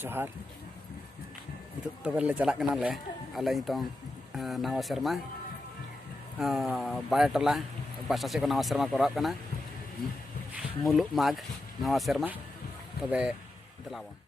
जोहार तब ले चला आले नितों नावा सेरमा बाय टोला बासा से को नावा सेरमा करवाक मुलुग माघ नावा सेरमा तबे दलाबन।